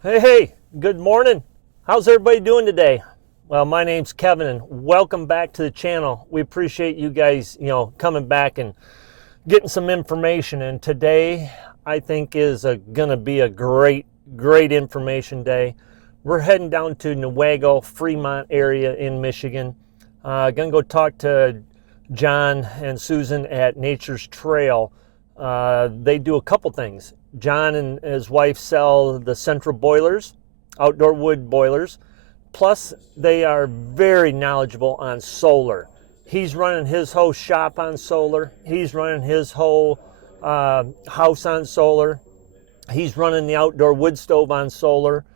Hey, good morning. How's everybody doing today? Well, my name's Kevin and welcome back to the channel. We appreciate you guys, coming back and getting some information. And today I think is going to be a great information day. We're heading down to Newaygo, Fremont area in Michigan. Gonna go talk to John and Susan at Nature's Trail. They do a couple things. John and his wife sell the central boilers, outdoor wood boilers. Plus, they are very knowledgeable on solar. He's running his whole shop on solar. He's running his whole house on solar. He's running the outdoor wood stove on solar.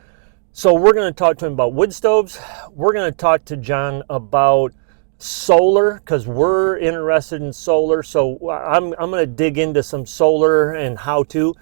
So we're going to talk to him about wood stoves. We're going to talk to John about solar because we're interested in solar. So I'm going to dig into some solar and how to.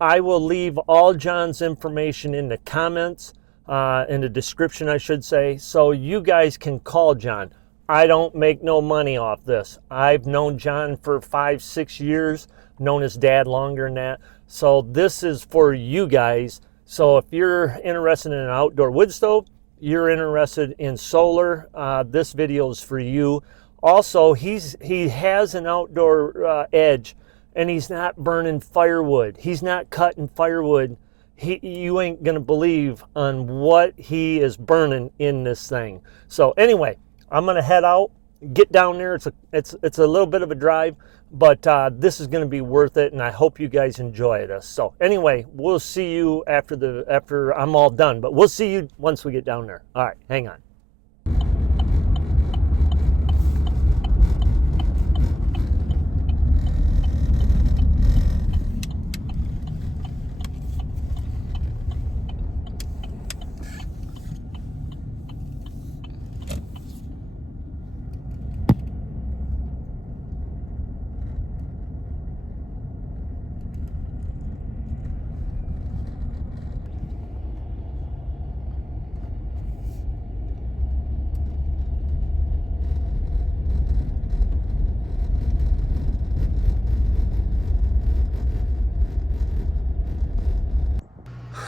I will leave all John's information in the comments, in the description, I should say, so you guys can call John. I don't make no money off this. I've known John for 5-6 years, known his dad longer than that. So this is for you guys. So if you're interested in an outdoor wood stove, you're interested in solar, this video is for you. Also, he has an outdoor edge, and he's not burning firewood. He's not cutting firewood. You ain't gonna believe on what he is burning in this thing. So anyway, I'm gonna head out, get down there. It's a little bit of a drive, but this is going to be worth it, and I hope you guys enjoy this. So anyway, we'll see you after I'm all done, but we'll see you once we get down there. All right, hang on.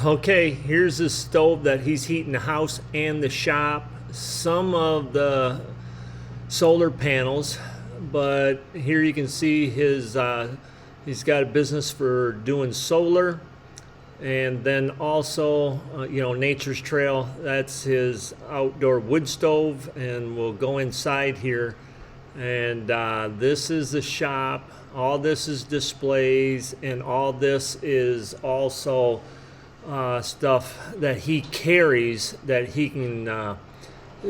Okay, here's the stove that he's heating the house and the shop. Some of the solar panels, but here you can see his he's got a business for doing solar, and then also Nature's Trail, that's his outdoor wood stove. And we'll go inside here, and this is the shop. All this is displays, and all this is also stuff that he carries that he can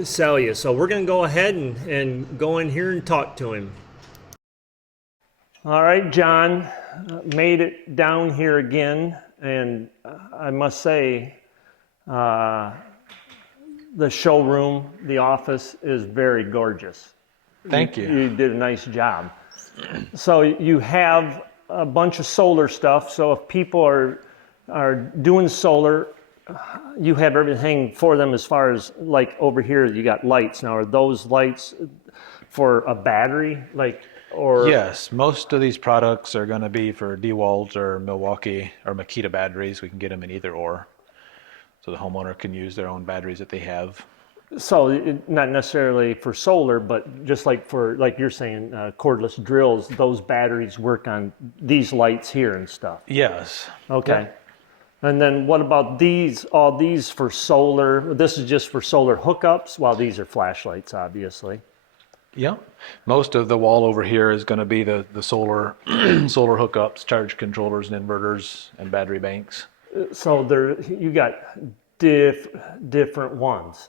sell you. So we're going to go ahead and go in here and talk to him. All right, John, made it down here again, and I must say the showroom, the office is very gorgeous. Thank you. You did a nice job. So you have a bunch of solar stuff, so if people are doing solar, you have everything for them as far as, like over here you got lights. Now, are those lights for a battery, or? Yes, most of these products are going to be for DeWalt or Milwaukee or Makita batteries. We can get them in either or, so the homeowner can use their own batteries that they have. So not necessarily for solar, but just like you're saying, cordless drills, those batteries work on these lights here and stuff. Yes. Okay. Yeah. And then what about these, all these for solar? This is just for solar hookups, while these are flashlights, obviously. Yeah. Most of the wall over here is going to be the solar solar hookups, charge controllers and inverters and battery banks. So you got different ones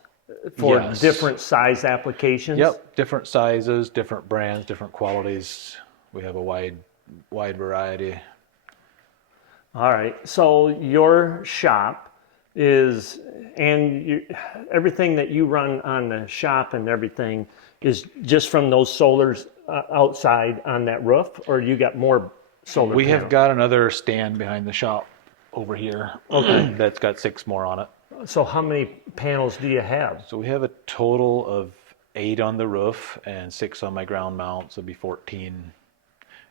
for Yes. different size applications? Yep. Different sizes, different brands, different qualities. We have a wide variety. All right, so your shop is, and everything that you run on the shop and everything is just from those solars outside on that roof, or you got more solar We panels? have got another stand behind the shop over here. Okay. That's got 6 more on it. So how many panels do you have? So we have a total of 8 on the roof and 6 on my ground mount, so it'd be 14.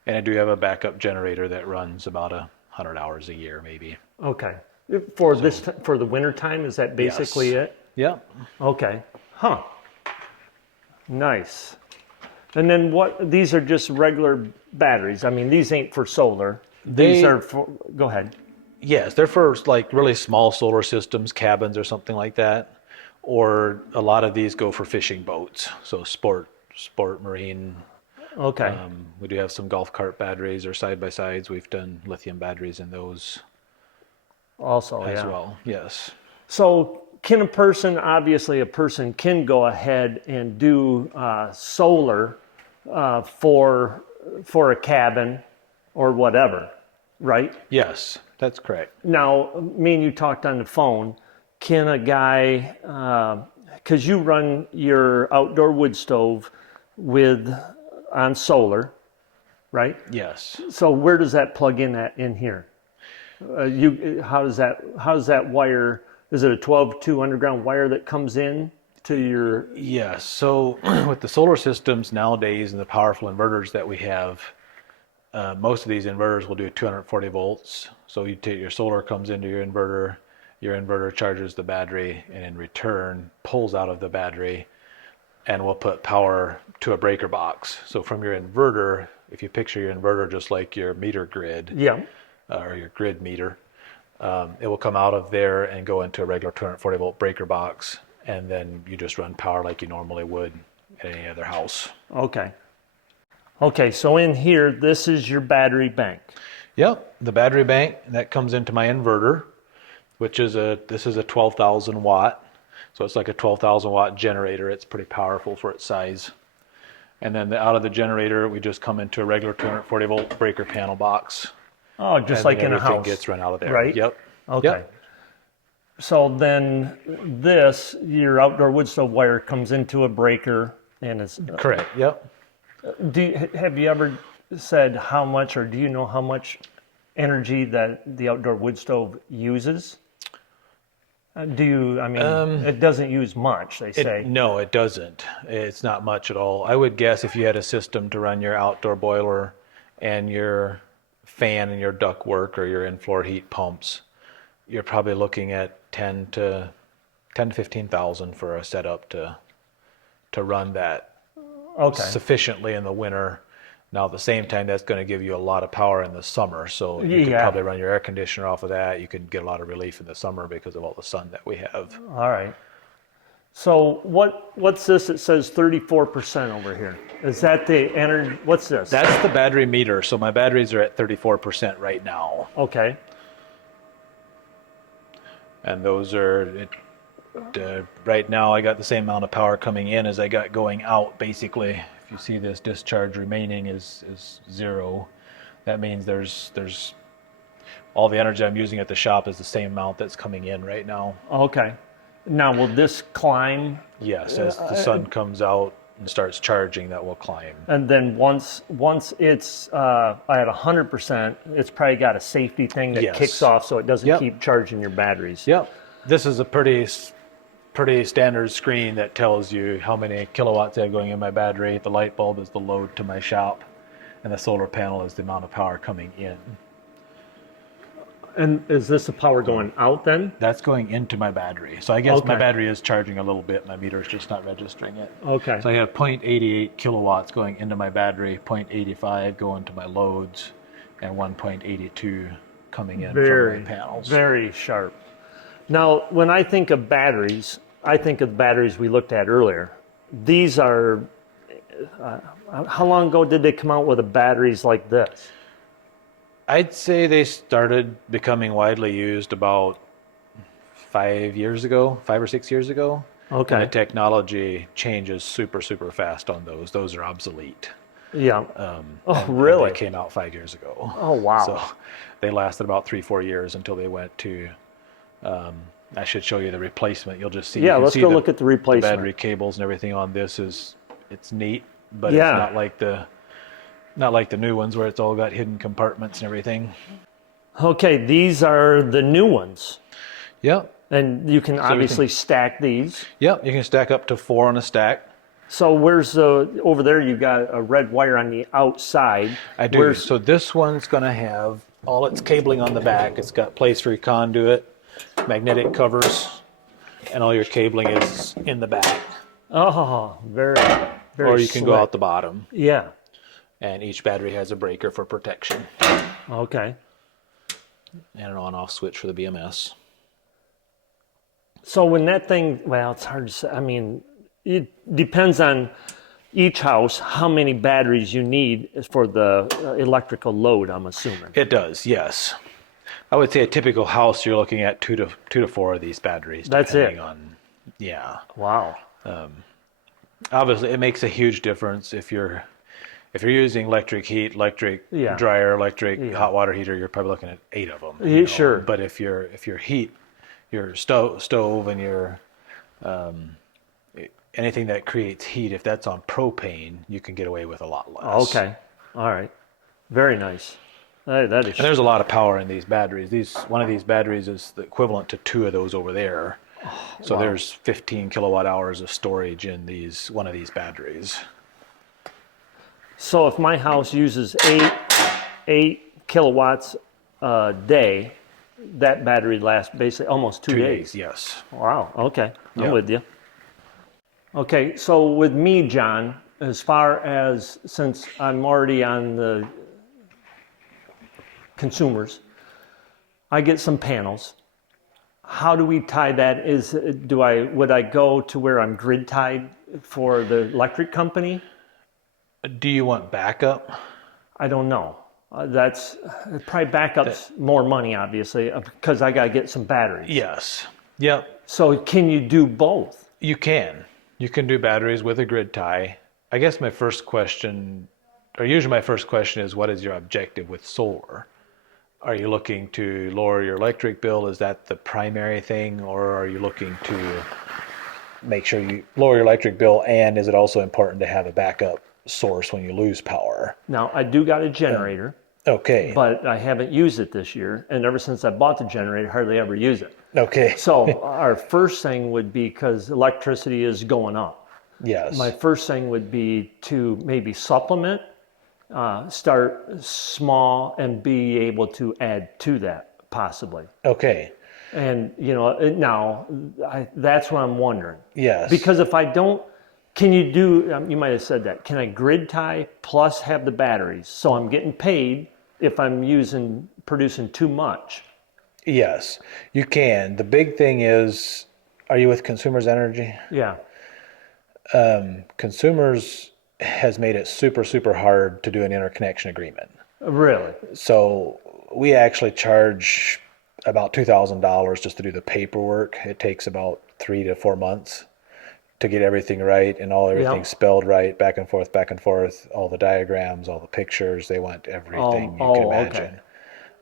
And I do have a backup generator that runs about 100 hours a year, maybe. Okay. For for the winter time, is that basically it? Yeah. Okay. Huh. Nice. And then these are just regular batteries. I mean, these ain't for solar. These are for, go ahead. Yes, they're for like really small solar systems, cabins or something like that. Or a lot of these go for fishing boats. So sport, marine. Okay. We do have some golf cart batteries or side-by-sides. We've done lithium batteries in those Also, as yeah. well. Yes. So can obviously a person can go ahead and do solar for a cabin or whatever, right? Yes, that's correct. Now, me and you talked on the phone. Can a guy, because you run your outdoor wood stove on solar, right? Yes. So where does that plug in here? How does that wire? Is it a 12-2 underground wire that comes in to your? Yes. So with the solar systems nowadays and the powerful inverters that we have, most of these inverters will do 240 volts. So your solar comes into your inverter charges the battery, and in return pulls out of the battery, and will put power to a breaker box. So from your inverter, if you picture your inverter just like your meter grid, Yeah. Or your grid meter, it will come out of there and go into a regular 240 volt breaker box, and then you just run power like you normally would at any other house. Okay. Okay, so in here, this is your battery bank. Yep, the battery bank that comes into my inverter, which is this is a 12,000 watt, so it's like a 12,000 watt generator. It's pretty powerful for its size. And then out of the generator, we just come into a regular 240 volt breaker panel box. Oh, just like in a house. Everything gets run out of there. Right? Yep. Okay. Yep. So then your outdoor wood stove wire comes into a breaker and it's... Correct. Yep. Have you ever said how much, or do you know how much energy that the outdoor wood stove uses? It doesn't use much, they say. No, it doesn't. It's not much at all. I would guess if you had a system to run your outdoor boiler and your fan and your ductwork or your in-floor heat pumps, you're probably looking at 10 to 15,000 for a setup to run that sufficiently in the winter. Now, at the same time, that's going to give you a lot of power in the summer. So you could probably run your air conditioner off of that. You could get a lot of relief in the summer because of all the sun that we have. All right. So what's this? It says 34% over here. Is that the energy? What's this? That's the battery meter. So my batteries are at 34% right now. Okay. And those are, right now I got the same amount of power coming in as I got going out, basically. If you see this discharge remaining is 0. That means there's all the energy I'm using at the shop is the same amount that's coming in right now. Okay. Now, will this climb? Yes, as the sun comes out and starts charging, that will climb. And then once it's at 100%, it's probably got a safety thing that kicks off so it doesn't keep charging your batteries. Yep. This is a pretty standard screen that tells you how many kilowatts I have going in my battery. The light bulb is the load to my shop, and the solar panel is the amount of power coming in. And is this the power going out then? That's going into my battery. So I guess my battery is charging a little bit. My meter is just not registering it. Okay. So I have 0.88 kilowatts going into my battery, 0.85 going to my loads, and 1.82 coming in from my panels. Very sharp. Now, when I think of batteries, I think of the batteries we looked at earlier. These are, how long ago did they come out with the batteries like this? I'd say they started becoming widely used about 5 or 6 years ago. Okay. And the technology changes super, super fast on those. Those are obsolete. Yeah. Really? They came out 5 years ago. Oh, wow. So they lasted about 3-4 years until they went to, I should show you the replacement. You'll just see. Yeah, let's go look at the replacement. The battery cables and everything on this it's neat, but it's not like the new ones where it's all got hidden compartments and everything. Okay, these are the new ones. Yep. And you can obviously stack these. Yep, you can stack up to 4 on a stack. So where's over there you got a red wire on the outside. I do. So this one's going to have all its cabling on the back. It's got place for your conduit. magnetic covers, and all your cabling is in the back. Oh, very, very Or you can go slick. out the bottom, Yeah. and each battery has a breaker for protection. Okay. And an on-off switch for the BMS. So when that thing, well, it's hard to say. I mean, it depends on each house how many batteries you need for the electrical load, I'm assuming. It does, yes. I would say a typical house, you're looking at two to four of these batteries. That's depending it. on, yeah. Wow. Obviously, it makes a huge difference if you're using electric heat, electric Yeah. dryer, electric hot water heater. You're probably looking at 8 of them. Sure. But if your heat, your stove and your anything that creates heat, if that's on propane, you can get away with a lot less. Okay. All right. Very nice. That is. And there's a lot of power in these batteries. One of these batteries is the equivalent to 2 of those over there. So wow. there's 15 kilowatt hours of storage in one of these batteries. So if my house uses eight kilowatts a day, that battery lasts basically almost 2 days. Yes. Wow. Okay. I'm Yeah. with you. Okay. So with me, John, as far as since I'm already on the consumers, I get some panels. How do we tie that? Would I go to where I'm grid tied for the electric company? Do you want backup? I don't know. That's probably backups more money, obviously, because I got to get some batteries. Yes. Yep. So can you do both? You can. You can do batteries with a grid tie. I guess usually my first question is, what is your objective with solar? Are you looking to lower your electric bill? Is that the primary thing? Or are you looking to make sure you lower your electric bill, and is it also important to have a backup source when you lose power? Now, I do got a generator, Okay. but I haven't used it this year. And ever since I bought the generator, hardly ever use it. Okay. So our first thing would be, because electricity is going up, Yes. my first thing would be to maybe supplement, start small, and be able to add to that possibly. Okay. And, that's what I'm wondering. Yes. Because if I don't, can you do, you might have said that, can I grid tie plus have the batteries? So I'm getting paid if I'm producing too much. Yes, you can. The big thing is, are you with Consumers Energy? Yeah. Consumers has made it super, super hard to do an interconnection agreement. Really? So we actually charge about $2,000 just to do the paperwork. It takes about 3 to 4 months to get everything right and everything spelled right, back and forth, all the diagrams, all the pictures. They want everything you can imagine.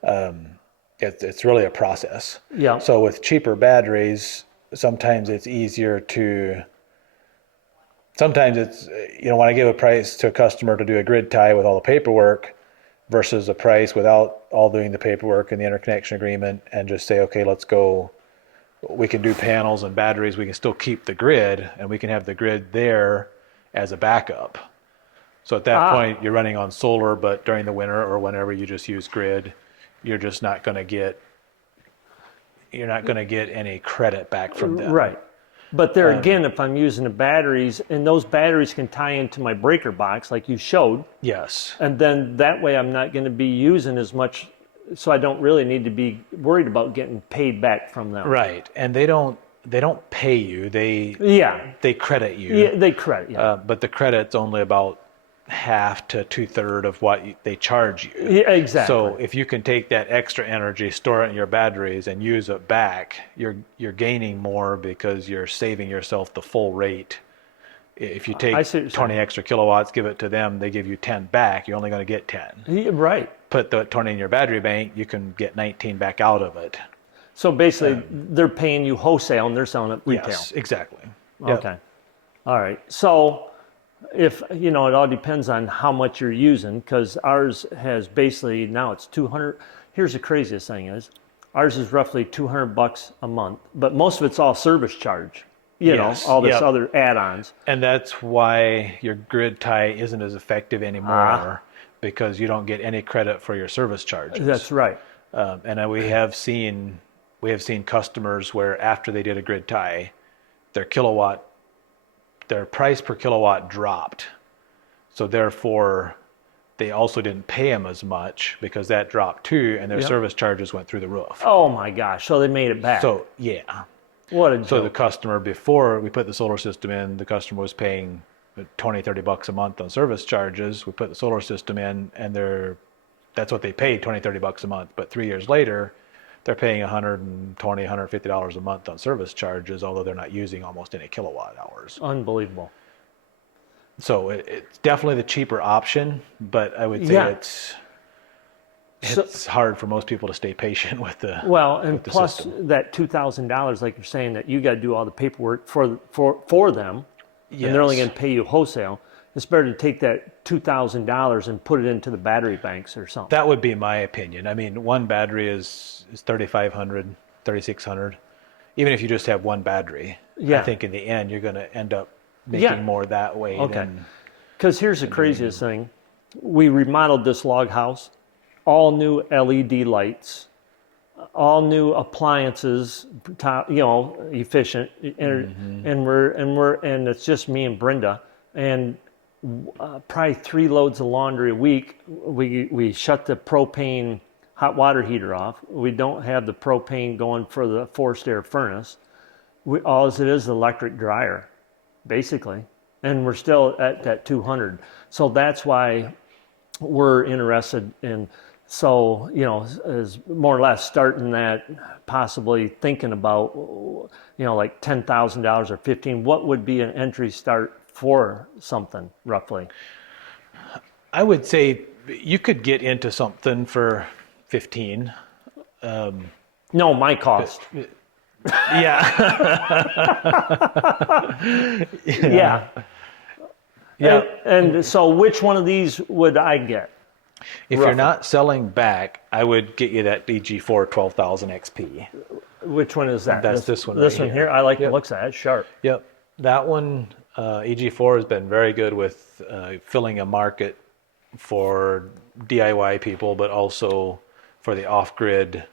Okay. It's really a process. Yeah. So with cheaper batteries, sometimes it's easier to. Sometimes it's, when I give a price to a customer to do a grid tie with all the paperwork versus a price without all doing the paperwork and the interconnection agreement, and just say, okay, let's go. We can do panels and batteries. We can still keep the grid, and we can have the grid there as a backup. So at that point, you're running on solar, but during the winter or whenever you just use grid, you're just not going to get. You're not going to get any credit back from them. Right. But there again, if I'm using the batteries, and those batteries can tie into my breaker box like you showed. Yes. And then that way I'm not going to be using as much, so I don't really need to be worried about getting paid back from them. Right. And they don't pay you. They credit you. Yeah, they credit. Yeah. But the credit's only about half to 2/3 of what they charge you. Yeah, exactly. So if you can take that extra energy, store it in your batteries, and use it back, you're gaining more because you're saving yourself the full rate. If you take 20 extra kilowatts, give it to them, they give you 10 back, you're only going to get 10. Yeah, right. Put the 20 in your battery bank, you can get 19 back out of it. So basically, they're paying you wholesale and they're selling it retail. Yes, exactly. Okay. Yep. All right. So if, it all depends on how much you're using, because ours has basically, now it's 200. Here's the craziest thing is, ours is roughly $200 a month, but most of it's all service charge, all this other add-ons. And that's why your grid tie isn't as effective anymore, because you don't get any credit for your service charges. That's right. And we have seen we have seen customers where after they did a grid tie, their price per kilowatt dropped. So therefore, they also didn't pay them as much because that dropped too, and their service charges went through the roof. Oh my gosh! So they made it back. So yeah. What a joke. So the customer, before we put the solar system in, the customer was paying $20-$30 a month on service charges. We put the solar system in, and that's what they paid, $20-$30 a month. But 3 years later, they're paying $150 a month on service charges, although they're not using almost any kilowatt hours. Unbelievable. So it's definitely the cheaper option, but I would say it's hard for most people to stay patient with the plus system. that $2,000, like you're saying, that you got to do all the paperwork for them, and they're only going to pay you wholesale. It's better to take that $2,000 and put it into the battery banks or something. That would be my opinion. I mean, one battery is $3,500, $3,600. Even if you just have one battery, I think in the end you're going to end up making more that way. Okay. Because here's the craziest thing: we remodeled this log house, all new LED lights, all new appliances, efficient, and it's just me and Brenda, and probably 3 loads of laundry a week. We shut the propane hot water heater off. We don't have the propane going for the forced air furnace. All it is electric dryer, basically, and we're still at that 200. So that's why we're interested in. So, is more or less starting that, possibly thinking about, like $10,000 or 15. What would be an entry start for something, roughly? I would say you could get into something for 15. No, my cost. Yeah. Yeah. And so which one of these would I get? If you're not selling back, I would get you that EG4 12,000 XP. Which one is that? That's this one right This one here? I like the looks of that. It's sharp. Yep. That one, EG4 has been very good with filling a market for DIY people, but also for the off-grid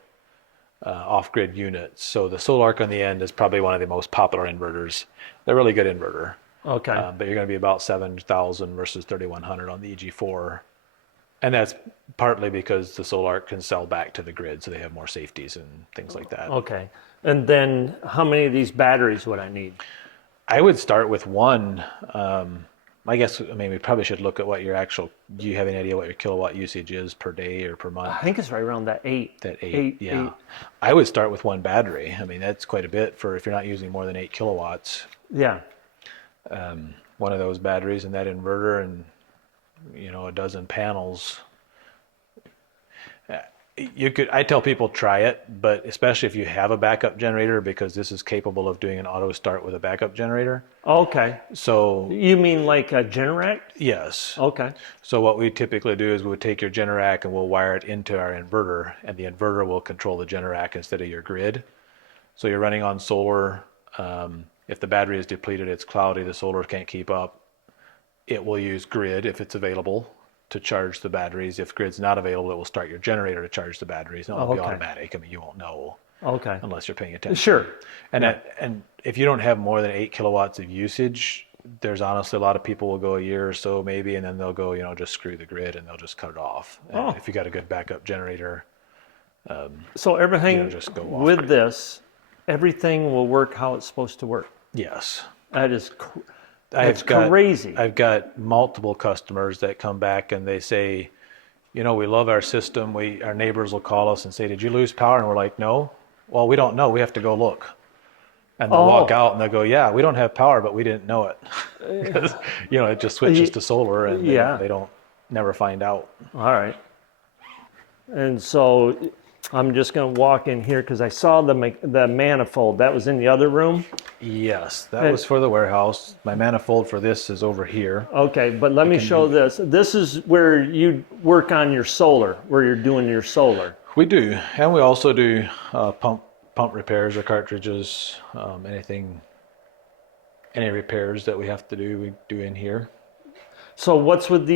units. So the Solarc on the end is probably one of the most popular inverters. They're a really good inverter. Okay. But you're going to be about 7,000 versus 3,100 on the EG4. And that's partly because the Solarc can sell back to the grid, so they have more safeties and things like that. Okay. And then how many of these batteries would I need? I would start with one. I guess, we probably should look at what do you have any idea what your kilowatt usage is per day or per month? I think it's right around that 8. That 8, yeah. 8. I would start with one battery. That's quite a bit for if you're not using more than 8 kilowatts. Yeah. One of those batteries and that inverter and, a dozen panels. I tell people try it, but especially if you have a backup generator, because this is capable of doing an auto start with a backup generator. Okay. So you mean like a Generac? Yes. Okay. So what we typically do is we would take your Generac and we'll wire it into our inverter, and the inverter will control the Generac instead of your grid. So you're running on solar. If the battery is depleted, it's cloudy, the solar can't keep up, it will use grid if it's available to charge the batteries. If grid's not available, it will start your generator to charge the batteries. It'll be automatic. You won't know unless you're paying attention. Sure. And if you don't have more than 8 kilowatts of usage, there's honestly a lot of people will go a year or so maybe, and then they'll go, just screw the grid and they'll just cut it off. If you got a good backup generator, so everything just go with off-grid. This, everything will work how it's supposed to work. Yes. That is crazy. I've got multiple customers that come back and they say, we love our system. Our neighbors will call us and say, did you lose power? And we're like, no. Well, we don't know. We have to go look. And they'll walk out and they'll go, yeah, we don't have power, but we didn't know it. Because, it just switches to solar and they don't never find out. All right. And so I'm just going to walk in here because I saw the manifold. That was in the other room? Yes, that was for the warehouse. My manifold for this is over here. Okay, but let me show this. This is where you work on your solar, where you're doing your solar. We do, and we also do pump repairs or cartridges, any repairs that we have to do, we do in here. So what's with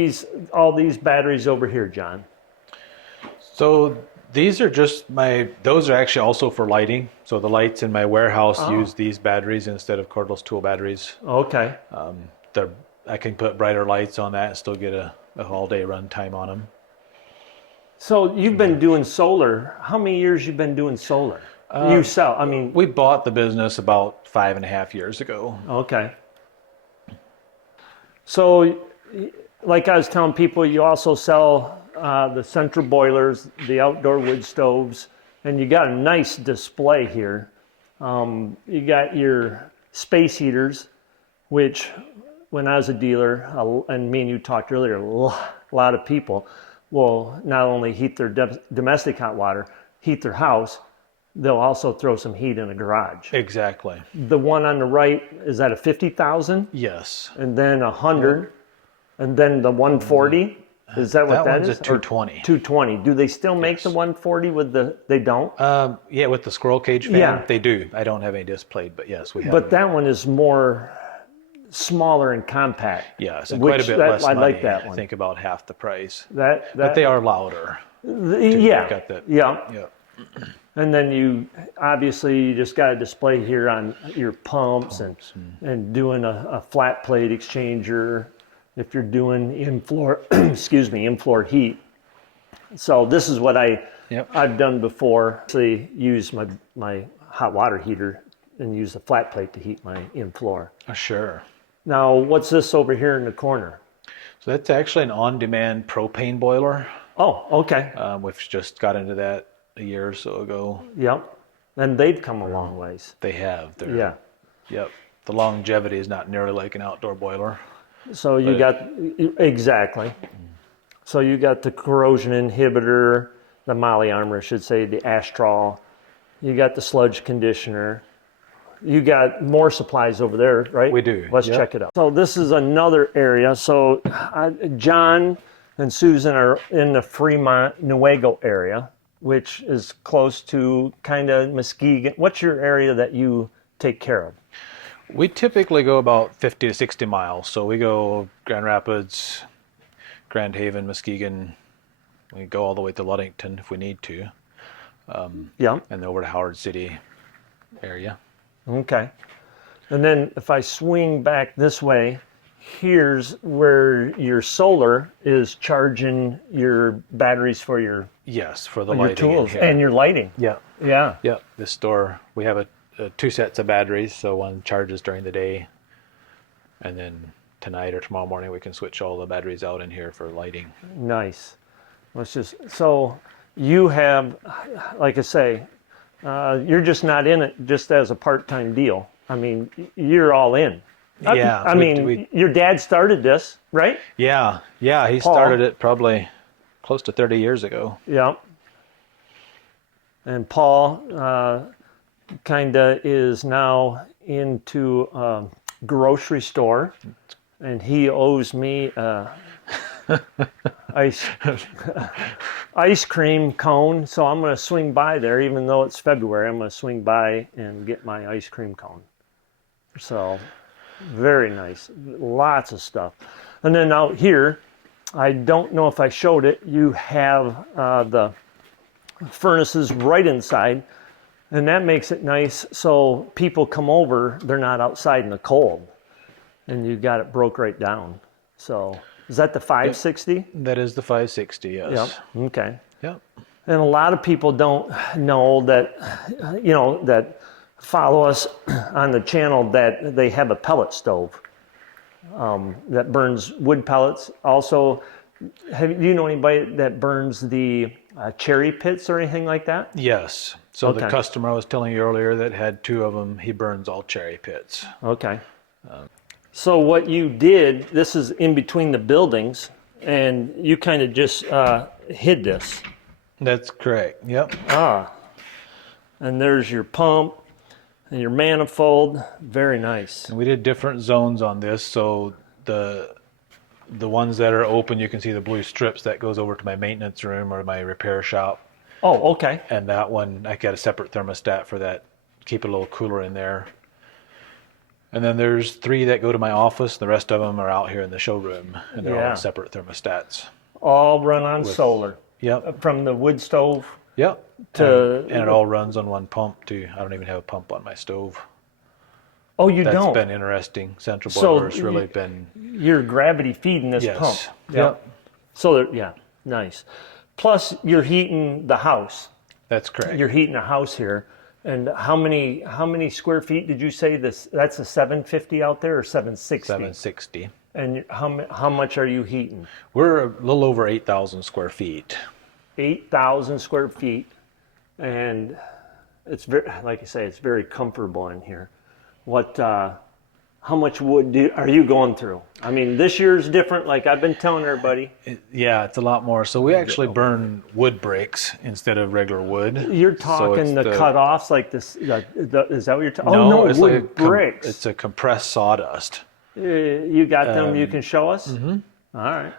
all these batteries over here, John? So These are just those are actually also for lighting. So the lights in my warehouse use these batteries instead of cordless tool batteries. Okay. I can put brighter lights on that and still get a all day run time on them. So you've been doing solar. How many years you been doing solar? You sell, I mean. We bought the business about 5.5 years ago. Okay. So like I was telling people, you also sell the central boilers, the outdoor wood stoves, and you got a nice display here. You got your space heaters, which when I was a dealer, and me and you talked earlier, a lot of people will not only heat their domestic hot water, heat their house, they'll also throw some heat in a garage. Exactly. The one on the right, is that a 50,000? Yes. And then 100, and then the 140? Is that what that is? That one's a 220. 220. Do they still make the 140 with the, they don't? Yeah, with the squirrel cage fan, Yeah. they do. I don't have any displayed, but yes, we have But them. that one is more smaller and compact. Yes, and quite a bit less I money. like that one. I think about half the price. But they are louder. Yeah. Got that. Yeah. Yeah. And then you just got a display here on your pumps and doing a flat plate exchanger if you're doing in-floor, in-floor heat. So this is what I've done before. Actually use my hot water heater and use the flat plate to heat my in-floor. Sure. Now, what's this over here in the corner? So that's actually an on-demand propane boiler. Oh, okay. We've just got into that a year or so ago. Yep. And they've come a long ways. They have. Yeah. Yep. The longevity is not nearly like an outdoor boiler. So you got, exactly. So you got the corrosion inhibitor, the Molly armor, I should say, the Astral. You got the sludge conditioner. You got more supplies over there, right? We do. Let's check it out. So this is another area. So John and Susan are in the Fremont, Newaygo area, which is close to kind of Muskegon. What's your area that you take care of? We typically go about 50 to 60 miles. So we go Grand Rapids, Grand Haven, Muskegon. We go all the way to Ludington if we need to. Yeah. And then over to Howard City area. Okay. And then if I swing back this way, here's where your solar is charging your batteries for your Yes, for the your lighting. tools and your lighting. Yeah. Yeah. Yeah. This store, we have two sets of batteries. So one charges during the day. And then tonight or tomorrow morning, we can switch all the batteries out in here for lighting. Nice. Let's just, so you have, like I say, you're just not in it just as a part-time deal. I mean, you're all in. Yeah. I mean, your dad started this, right? Yeah. Yeah. He Paul. started it probably close to 30 years ago. Yeah. And Paul kind of is now into a grocery store, and he owes me ice cream cone, so I'm going to swing by there. Even though it's February, I'm going to swing by and get my ice cream cone. So very nice, lots of stuff. And then out here, I don't know if I showed it, you have the furnaces right inside, and that makes it nice so people come over, they're not outside in the cold, and you got it broke right down. So is that the 560? That is the 560, yes. Yep. Okay. Yep. And a lot of people don't know that, that follow us on the channel, that they have a pellet stove that burns wood pellets. Also, do you know anybody that burns the cherry pits or anything like that? Yes. So the customer I was telling you earlier that had two of them, he burns all cherry pits. Okay. So what you did, this is in between the buildings, and you kind of just hid this. That's correct. Yep. And there's your pump and your manifold. Very nice. And we did different zones on this. So the ones that are open, you can see the blue strips that goes over to my maintenance room or my repair shop. Oh, okay. And that one, I got a separate thermostat for that, keep it a little cooler in there. And then there's 3 that go to my office. The rest of them are out here in the showroom, and they're all separate thermostats. All run on solar. Yep. From the wood stove. Yep. And it all runs on one pump too. I don't even have a pump on my stove. Oh, you That's don't? been interesting. Central boiler's really been... You're gravity feeding this pump. Yep. So, yeah, nice. Plus, you're heating the house. That's correct. You're heating a house here. And how many square feet did you say this? That's a 750 out there or 760? 760. And how much are you heating? We're a little over 8,000 square feet. 8,000 square feet. And it's very, like I say, it's very comfortable in here. How much wood are you going through? I mean, this year's different, like I've been telling everybody. Yeah, it's a lot more. So we actually burn wood bricks instead of regular wood. You're talking the cut-offs like this, is that what you're talking? No, oh, no, it's wood like bricks. It's a compressed sawdust. You got them you can show us? Mm-hmm. All right.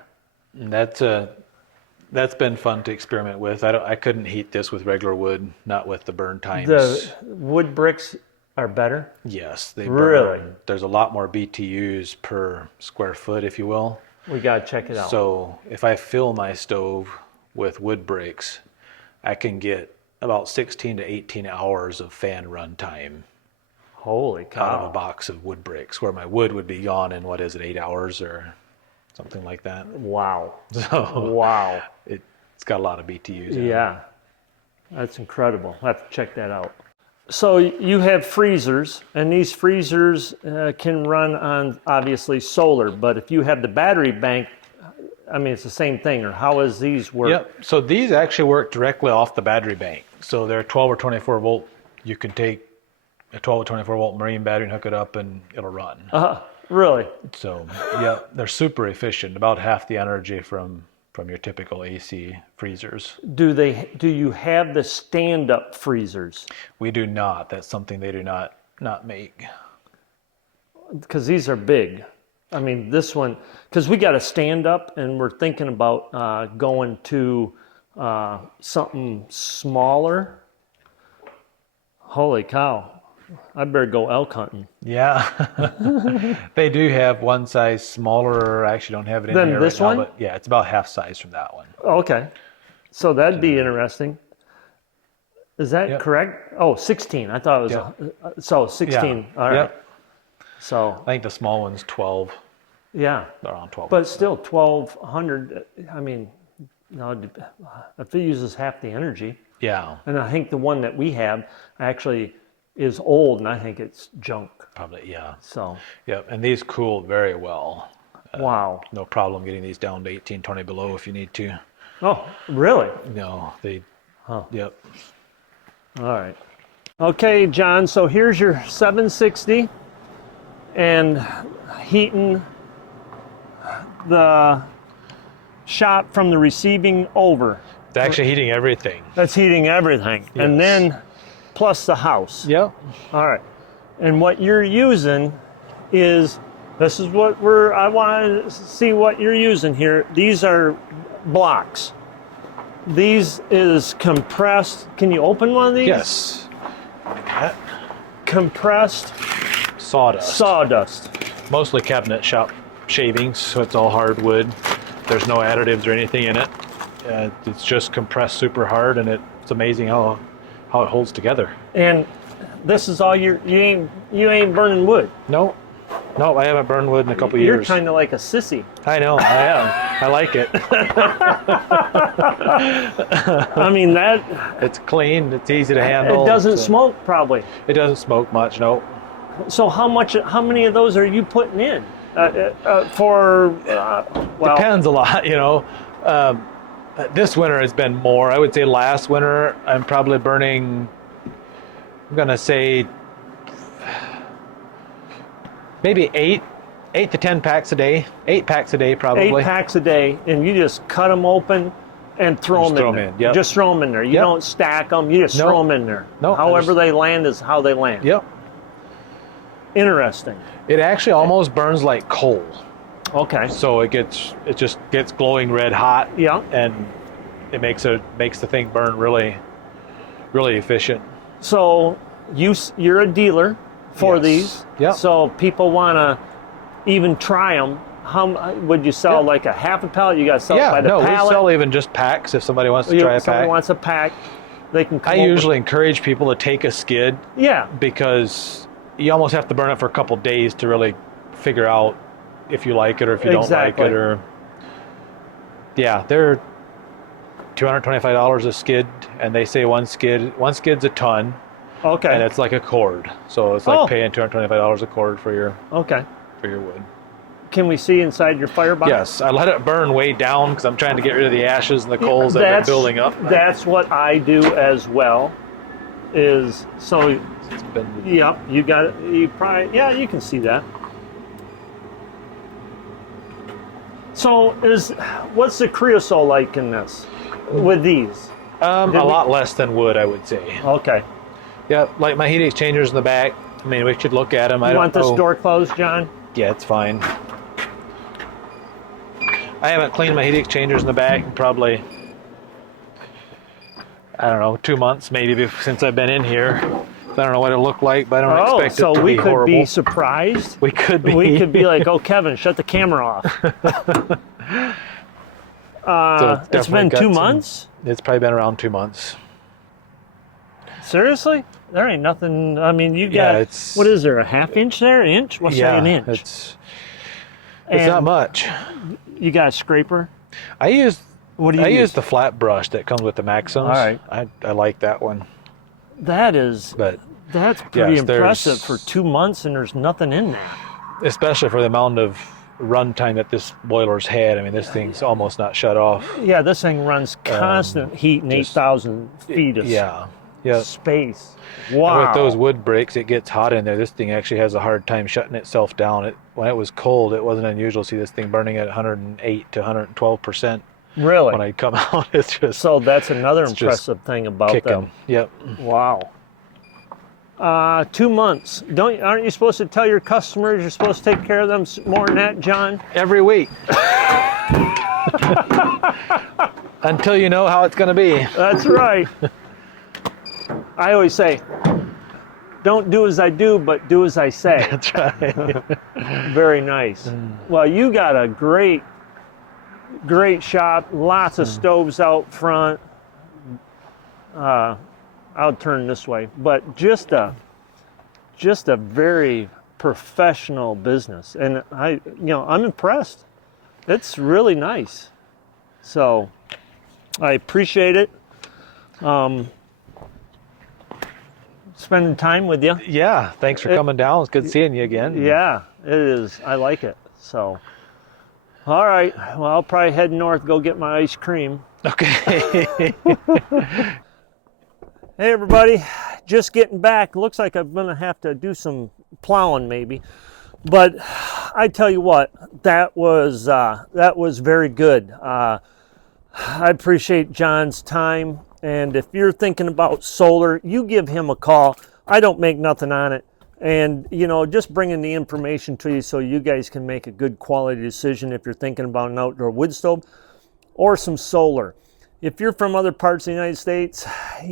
And that's been fun to experiment with. I couldn't heat this with regular wood, not with the burn times. The wood bricks are better? Yes, they really burn. There's a lot more BTUs per square foot, if you will. We got to check it out. So if I fill my stove with wood bricks, I can get about 16 to 18 hours of fan run time. Holy cow. Out of a box of wood bricks, where my wood would be gone in, 8 hours or something like that. Wow. So wow. It's got a lot of BTUs in it. Yeah. That's incredible. I'll have to check that out. So you have freezers, and these freezers can run on, obviously, solar. But if you have the battery bank, I mean, it's the same thing. Or how does these work? Yep. So these actually work directly off the battery bank. So they're 12 or 24 volt. You can take a 12 or 24 volt marine battery and hook it up, and it'll run. Really? So, yeah, they're super efficient. About half the energy from your typical AC freezers. Do you have the stand-up freezers? We do not. That's something they do not make. Because these are big. I mean, this one, because we got a stand-up, and we're thinking about going to something smaller. Holy cow. I better go elk hunting. Yeah. They do have one size smaller. I actually don't have it in here this right one? now, but yeah, it's about half size from that one. Okay. So that'd be interesting. Is that correct? Oh, 16. I thought it was so 16. Yeah. All right. Yep. So I think the small one's 12. Yeah. Around 12. But still 1,200. I mean, if it uses half the energy. Yeah. And I think the one that we have actually is old, and I think it's junk. Probably, yeah. So. Yep, and these cool very well. Wow. No problem getting these down to 18, 20 below if you need to. Oh, really? No, they. Huh. Yep. All right. Okay, John. So here's your 760, and heating the shop from the receiving over. It's actually heating everything. That's heating everything, Yes. and then plus the house. Yep. All right. And what you're using is, this is what I want to see what you're using here. These are blocks. These is compressed. Can you open one of these? Yes. Compressed Sawdust. sawdust. Mostly cabinet shop shavings, so it's all hardwood. There's no additives or anything in it. It's just compressed super hard, and it's amazing how it holds together. And this is all you ain't burning wood. No, I haven't burned wood in a couple You're years. kind of like a sissy. I know, I am. I like it. I mean, that It's clean. It's easy to handle. it doesn't smoke probably. It doesn't smoke much. No. So how many of those are you putting in for? Well, Depends a lot, you know. This winter has been more. I would say last winter I'm probably burning, I'm gonna say maybe 8 to 10 packs a day. 8 packs a day probably. 8 packs a day, and you just cut them open and throw them in there. Yep. Just throw them in there. You Yep. don't stack them. You just throw them in there. No, However they land is how they land. Yep. Interesting. It actually almost burns like coal. Okay. So it just gets glowing red hot. Yeah. And it makes the thing burn really, really efficient. So you're a dealer for Yes. these. Yep. So people want to even try them. How would you sell? Yep. Like a half a pallet? You got to sell it by the we pallet. sell even just packs if somebody wants to try a Somebody pack. wants a pack. They can come I over. usually encourage people to take a skid. Yeah. Because you almost have to burn it for a couple days to really figure out if you like it or if you don't like it. Or yeah, they're $225 a skid, and they say one skid's a ton. Okay. And it's like a cord, so it's like paying $225 a cord for your wood. Can we see inside your firebox? Yes, I let it burn way down because I'm trying to get rid of the ashes and the coals that have been building up. That's what I do as well. Is so. It's been, yep, you got it. You probably you can see that. So what's the creosote like in this with these? a lot less than wood, I would say. Okay. Yeah, like my heat exchangers in the back. I mean, we should look at them. You want this door closed, John? Yeah, it's fine. I haven't cleaned my heat exchangers in the back in probably, I don't know, 2 months maybe since I've been in here. I don't know what it'll look like, but I don't expect it to be horrible. So we could be surprised. We could be. We could be like, oh, Kevin, shut the camera off. It's been 2 months? It's probably been around 2 months. Seriously? There ain't nothing. I mean, you got, what is there, a half inch there? Inch? What's that, an inch? It's not much. You got a scraper? I use the flat brush that comes with the Maxims. All right. I like that one. That's pretty impressive for 2 months, and there's nothing in there. Especially for the amount of run time that this boiler's had. I mean, this thing's almost not shut off. Yeah, this thing runs constant heat and 8,000 feet of space. Wow. And with those wood bricks, it gets hot in there. This thing actually has a hard time shutting itself down. When it was cold, it wasn't unusual to see this thing burning at 108 to 112%. Really? When I come out, it's just... So that's another impressive thing about them. Yep. Wow. 2 months. Aren't you supposed to tell your customers you're supposed to take care of them more than that, John? Every week. Until you know how it's going to be. That's right. I always say, don't do as I do, but do as I say. That's right. Very nice. Well, you got a great shop. Lots of stoves out front. I'll turn this way, but just a very professional business, and I'm impressed. It's really nice. So I appreciate it. Spending time with you. Yeah, thanks for coming down. It's good seeing you again. Yeah, it is. I like it. So, all right. Well, I'll probably head north, go get my ice cream. Okay. Hey, everybody. Just getting back. Looks like I'm going to have to do some plowing maybe. But I tell you what, that was very good. I appreciate John's time. And if you're thinking about solar, you give him a call. I don't make nothing on it. And, just bringing the information to you so you guys can make a good quality decision if you're thinking about an outdoor wood stove or some solar. If you're from other parts of the United States, I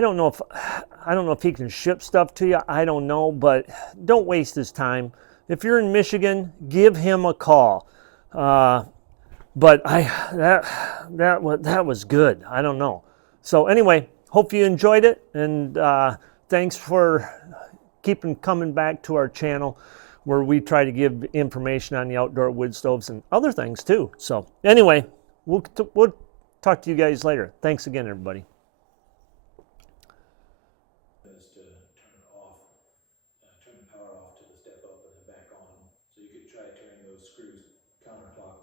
don't know if he can ship stuff to you. I don't know, but don't waste his time. If you're in Michigan, give him a call. But that was good. I don't know. So anyway, hope you enjoyed it, and thanks for coming back to our channel where we try to give information on the outdoor wood stoves and other things too. So anyway, we'll talk to you guys later. Thanks again, everybody. Turn the power off to the step up and then back on. So you could try turning those screws counterclockwise.